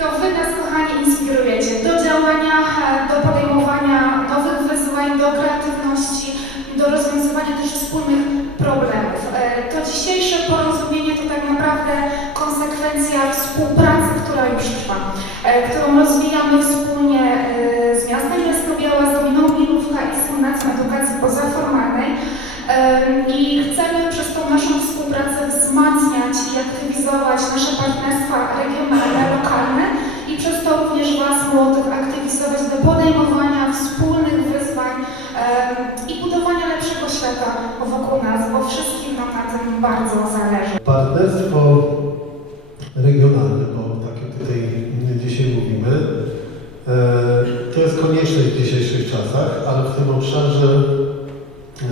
To Wy nas, kochani, inspirujecie do działania, e, do podejmowania nowych wyzwań, do kreatywności, do rozwiązywania też wspólnych problemów. E, To dzisiejsze porozumienie to tak naprawdę konsekwencja współpracy, która już trwa, e, którą rozwijamy wspólnie z miastem Bielsko-Biała, z Gminą Milówka i z Fundacją Edukacji Pozaformalnej. I chcemy przez tą naszą współpracę wzmacniać i aktywizować nasze partnerstwa regionalne, przez to również Was, młodych, aktywizować do podejmowania wspólnych wyzwań i budowania lepszego świata wokół nas, bo wszystkim nam na tym bardzo zależy. Partnerstwo regionalne, bo o takim tutaj dzisiaj mówimy, e, to jest konieczność w dzisiejszych czasach, ale w tym obszarze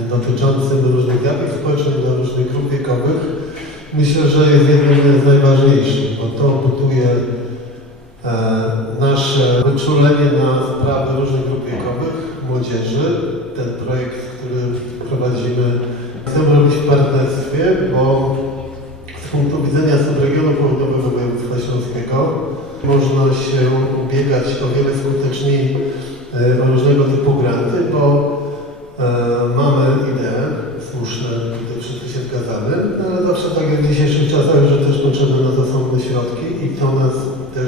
dotyczącym różnych zjawisk społecznych, dla różnych grup wiekowych, myślę, że jest jednym z najważniejszych, bo to buduje nasze wyczulenie na sprawy różnych grup wiekowych, młodzieży. Ten projekt, który prowadzimy, chcemy robić w partnerstwie, bo z punktu widzenia subregionu południowego województwa śląskiego można się ubiegać o wiele skuteczniej e, o różnego typu granty, bo e, mamy ideę, słuszne, tutaj wszyscy się zgadzamy, no ale zawsze tak jak w dzisiejszych czasach, że też potrzebne na to są środki i to nas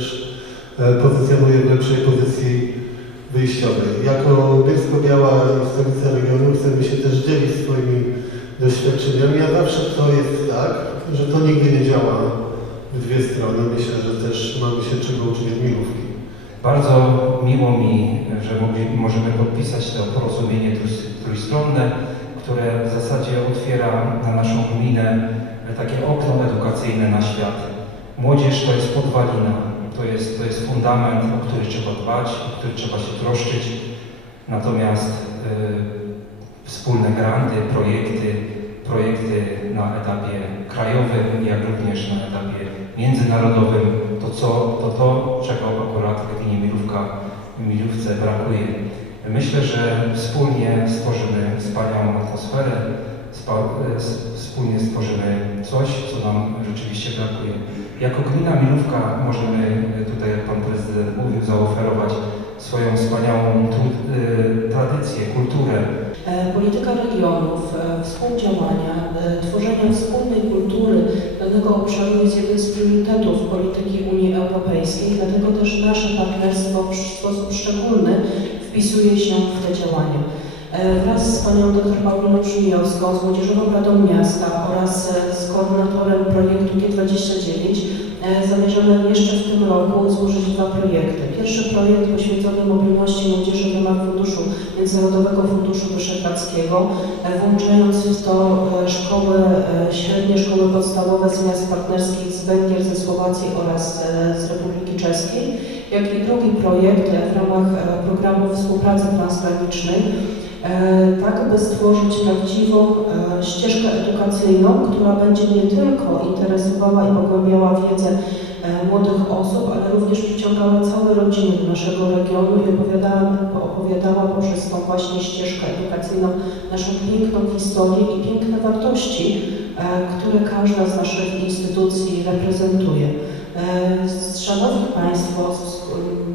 też e, pozycjonuje w lepszej pozycji wyjściowej. Jako Bielsko-Biała stolica regionu chcemy się też dzielić swoimi doświadczeniami, a zawsze to jest tak, że to nigdy nie działa w dwie strony. Myślę, że też mamy się czego uczyć od milówki. Bardzo miło mi, że możemy podpisać to porozumienie trój- trójstronne, które w zasadzie otwiera na naszą gminę takie okno edukacyjne na świat. Młodzież to jest podwalina, to jest, to jest fundament, o który trzeba dbać, o który trzeba się troszczyć. Natomiast y, wspólne granty, projekty, projekty na etapie krajowym, jak również na etapie międzynarodowym, to co, to to, czego akurat w gminie Milówka, Milówce brakuje. Myślę, że wspólnie stworzymy wspaniałą atmosferę, wspólnie stworzymy coś, co nam rzeczywiście brakuje. Jako gmina Milówka możemy, tutaj jak Pan Prezydent mówił, zaoferować swoją wspaniałą y, tradycję, kulturę, E, Polityka regionów, e, współdziałania, e, tworzenia wspólnej kultury danego obszaru jest jednym z priorytetów polityki Unii Europejskiej, dlatego też nasze partnerstwo w sposób szczególny wpisuje się w te działania. E, Wraz z panią dr Pauliną z Młodzieżową Radą Miasta oraz e, z koordynatorem projektu G29 e, zamierzamy jeszcze w tym roku złożyć dwa projekty. Pierwszy projekt poświęcony mobilności młodzieży w ramach funduszu Międzynarodowego Funduszu Wyszehradzkiego, włączając w to szkoły, średnie szkoły podstawowe z miast partnerskich z Węgier, ze Słowacji oraz z Republiki Czeskiej, jak i drugi projekt w ramach programu współpracy transgranicznej, tak by stworzyć prawdziwą e, ścieżkę edukacyjną, która będzie nie tylko interesowała i pogłębiała wiedzę e, młodych osób, ale również przyciągała całe rodziny naszego regionu i opowiadała, opowiadała poprzez tą właśnie ścieżkę edukacyjną naszą piękną historię i piękne wartości, e, które każda z naszych instytucji reprezentuje. E, Szanowni Państwo,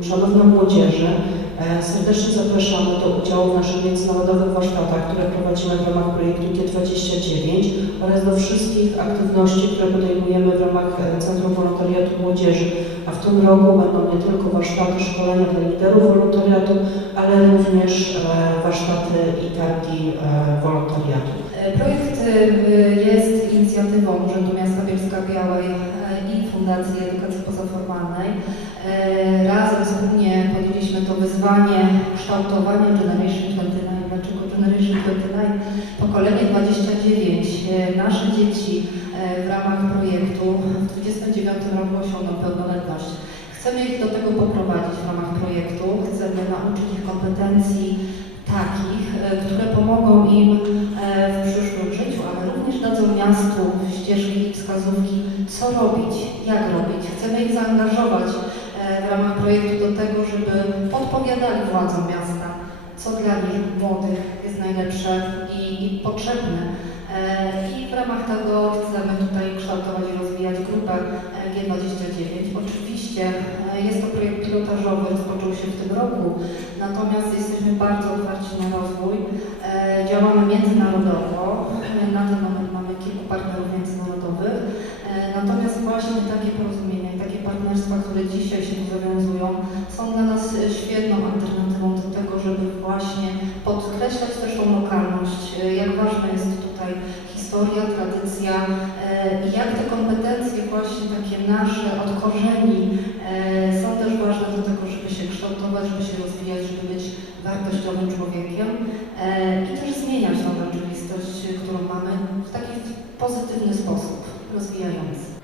Szanowna Młodzieży, e, serdecznie zapraszamy do udziału w naszych międzynarodowych warsztatach, które prowadzimy w ramach projektu G29 oraz do wszystkich aktywności, które podejmujemy w ramach e, Centrum Wolontariatu Młodzieży. A w tym roku będą nie tylko warsztaty szkolenia dla liderów wolontariatu, ale również e, warsztaty i targi e, wolontariatu. Projekt jest inicjatywą Urzędu Miasta Bielska Białej e, i Fundacji Edukacji Pozaformalnej. E, Razem wspólnie to wyzwanie kształtowania Generation 29. Dlaczego Generation 29? Pokolenie 29. E, Nasze dzieci e, w ramach projektu w 29 roku osiągną pełnoletność. Chcemy ich do tego poprowadzić w ramach projektu. Chcemy nauczyć ich kompetencji takich, e, które pomogą im w przyszłym życiu, ale również dadzą miastu ścieżki wskazówki, co robić, jak robić. Chcemy ich zaangażować w ramach projektu do tego, żeby podpowiadali władzom miasta, co dla nich młodych jest najlepsze i, i potrzebne. E, I w ramach tego chcemy tutaj kształtować i rozwijać grupę e, G29. Oczywiście e, Jest to projekt pilotażowy, rozpoczął się w tym roku, natomiast jesteśmy bardzo otwarci na rozwój. Działamy międzynarodowo. dzisiaj się wywiązują, są dla nas e, świetną alternatywą do tego, żeby właśnie podkreślać też tą lokalność, e, jak ważna jest tutaj historia, tradycja e, i jak te kompetencje właśnie takie nasze od korzeni są też ważne do tego, żeby się kształtować, żeby się rozwijać, żeby być wartościowym człowiekiem i też zmieniać tą rzeczywistość, którą mamy w taki pozytywny sposób, rozwijający.